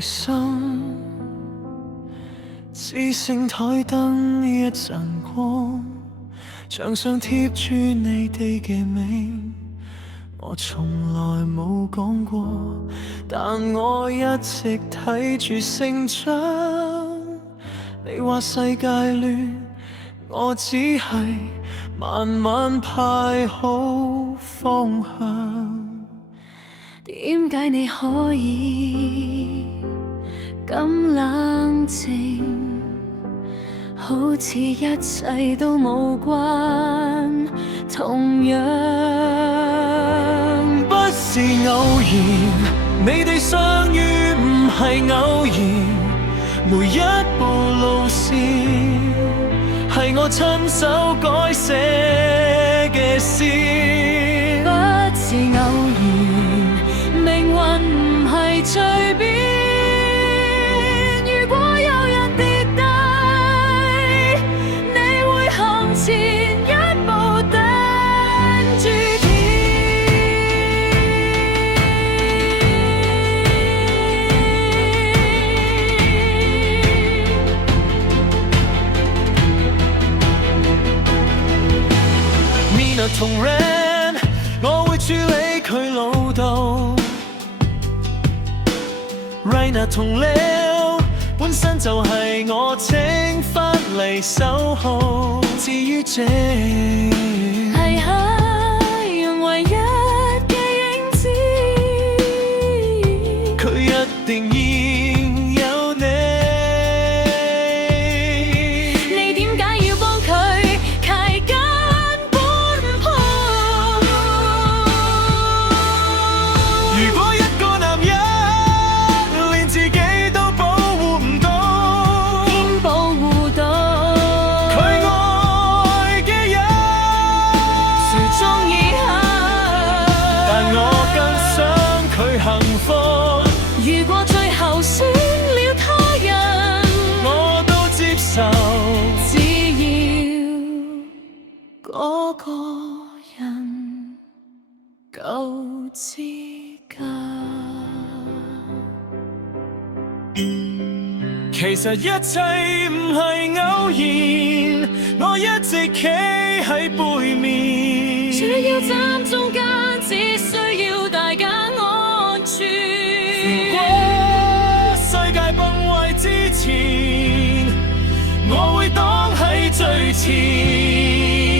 離心，只剩台燈一盞光，牆上貼住你哋嘅名，我從來冇講過，但我一直睇住成長。你話世界亂，我只係慢慢排好方向。點解你可以咁冷靜，好似一切都無關，同樣不是偶然，你哋相遇唔係偶然，每一步路線係我親手改寫嘅詩，不是偶然，命運唔係隨便。如果有人跌低，你會向前一步頂住天。Mina 同 Ren， 我會處理佢老豆。Raina 同 Leo 本身就係我請返嚟守候。至於 Jane， 係黑人唯一嘅影子，佢一定要有你。你點解要幫佢契根本鋪？如果一個男人連自己都保護唔到，點保護到佢愛嘅人？誰鍾意黑？但我更想佢幸福。如果最後選了他人，我都接受，只要嗰個人夠資格。其實一切唔係偶然，我一直企喺背面，只要站中間，只需要大家安全。如果世界崩壞之前，我會擋喺最前。